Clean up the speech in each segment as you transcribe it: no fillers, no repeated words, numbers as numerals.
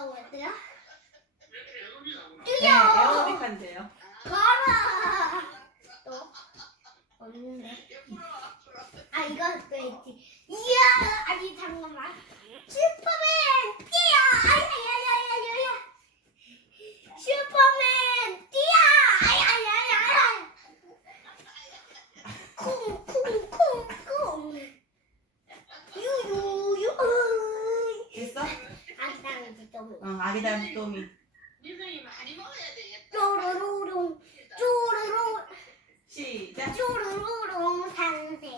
있다고 했대요? 네, 에어로빅 한대요. 걸어. 또 없는데. 아 이거 또 있지. 이야 아니 잠깐만. 슈퍼맨 뛰어. 아야야야야야. 슈퍼맨 뛰어. 아야야야야. 쿵쿵쿵쿵. 유유유. 됐어? 아기다는 지점이. 응, 아기 닮은 똥이. 니들이 많이 먹어야 되겠다. 쪼르르롱 쪼르르 시작. 쪼르르롱 산새가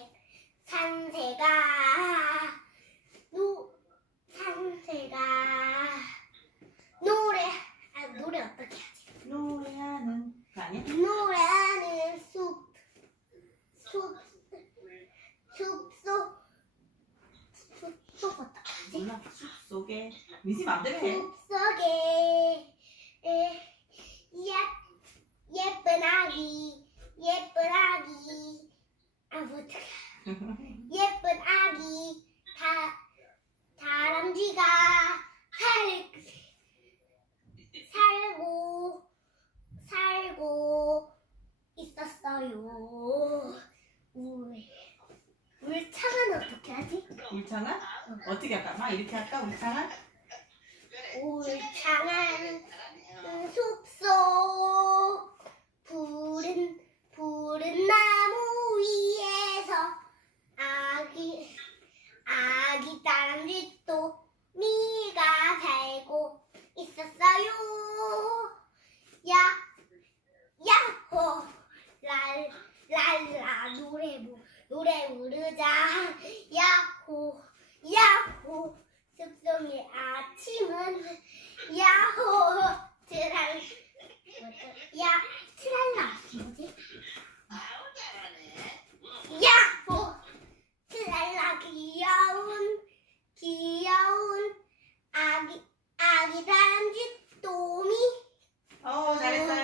노래 어떻게 하지? 노래하는 거 아니야? 노래하는 숲속 어떻게 하지? 몰라. 숲속에 미지 맘대로 해. 숲속에 예쁜 아기 아 어떡해 예쁜 아기 다람쥐가 살고 있었어요. 울창은 어떻게 하지? 울창아? 어떻게 할까? 막 이렇게 할까? 울창아? 울창한 숲속 푸른 나무 위에서 아기 다람쥐 또미가 살고 있었어요. 야호 랄라 노래 부르자. 야호 숲속의 아침은 야호 트랄라 뭐지? 아우 잘하네. 야호 트랄라 귀여운 아기 다람쥐 또미 잘했어요.